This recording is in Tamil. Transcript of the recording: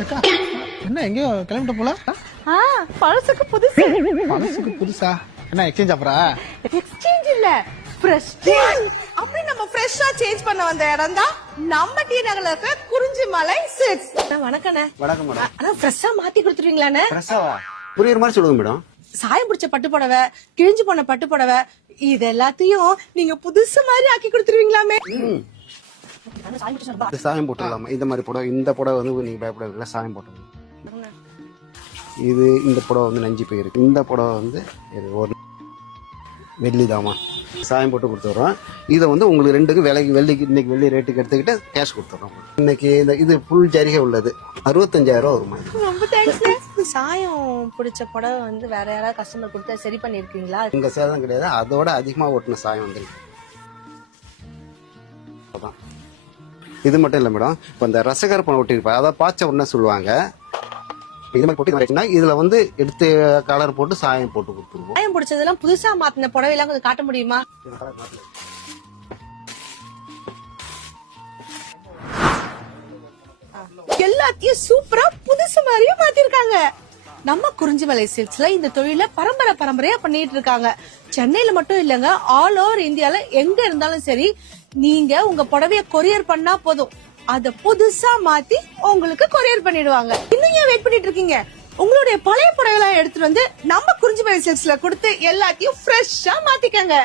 அக்கா, என்ன எங்கேயோ கிளம்பிட்ட போல? பழசுக்கு புதுசு. பழசுக்கு புதுசா? என்ன எக்ஸ்சேஞ்ச் ஆஃபரா? எக்ஸ்சேஞ்ச் இல்ல, பிரஸ்டீஜ். அப்படி நம்ம ஃப்ரெஷ்ஷா சேஞ்ச் பண்ண வந்த இடம் தான் நம்ம டி நகர்ல இருக்க குறிஞ்சிமலை சில்க்ஸ். வணக்கண்ணே. வணக்கம் மேடம். ஆனா ஃப்ரெஷ்ஷா மாத்தி கொடுத்துருவீங்களாண்ணே? ஃப்ரெஷ்ஷாவா? புரியுற மாதிரி சொல்லுங்க மேடம். சாயம் பிடிச்ச பட்டு புடவை, கிழிஞ்சு போன பட்டு புடவை, இது எல்லாத்தையும் நீங்க புதுசு மாதிரி ஆக்கி கொடுத்துருவீங்களாமே? சாயம் போட்டுடலாமா? இந்த மாதிரி புடவை, இந்த புடவை வந்து நீங்க பயப்படல, சாயம் போட்டுருங்க. இது இந்த புடவை வந்து நஞ்சு போயிருக்கு. இந்த புடவை வந்து ஒரு வெள்ளி தாமா, சாயம் போட்டு கொடுத்துட்றோம். இதை வந்து உங்களுக்கு ரெண்டுக்கு விலைக்கு வெள்ளிக்கு இன்னைக்கு வெள்ளி ரேட்டுக்கு எடுத்துக்கிட்டு கேஷ் கொடுத்துட்றோம். இன்னைக்கு இந்த இது ஃபுல் ஜரிகை உள்ளது 65,000 வருமா? ரொம்ப தேங்க்ஸ். சாயம் பிடிச்ச புடவை வந்து வேற யாராவது கஸ்டமர் கொடுத்தா சரி பண்ணிருக்கீங்களா? இந்த சேதம் கிடையாது, அதோட அதிகமா ஓட்டின சாயம் வந்து இது மட்டும் இல்ல மேடம். இப்ப இந்த ரசகரப்பனை ஒட்டிருப்பா, அதாவது பாய்ச்ச உடனே சொல்லுவாங்க. இது மாதிரி போட்டு இதுல வந்து எடுத்து கலர் போட்டு சாயம் போட்டு கொடுத்துருவோம். சாயம் பிடிச்சதெல்லாம் புதுசா மாத்தின புடவை எல்லாம் கொஞ்சம் காட்ட முடியுமா? எல்லாத்தையும் சூப்பரா புதுசு மாதிரியே மாத்திருக்காங்க. நம்ம குறிஞ்சிமலை சில்க்ஸ்ல இந்த தொழில பரம்பரையா பண்ணிட்டு இருக்காங்க. சென்னையில மட்டும் இல்லங்க, ஆல் ஓவர் இந்தியால எங்க இருந்தாலும் சரி, நீங்க உங்க புடவைய கொரியர் பண்ணா போதும், அத புதுசா மாத்தி உங்களுக்கு கொரியர் பண்ணிடுவாங்க. இன்னும் ஏன் வெயிட் பண்ணிட்டு இருக்கீங்க? உங்களுடைய பழைய புடவை எல்லாம் எடுத்துட்டு வந்து நம்ம குறிஞ்சிமலை சில்க்ஸ்ல கொடுத்து எல்லாத்தையும் ஃப்ரெஷ்ஷா மாத்திக்கங்க.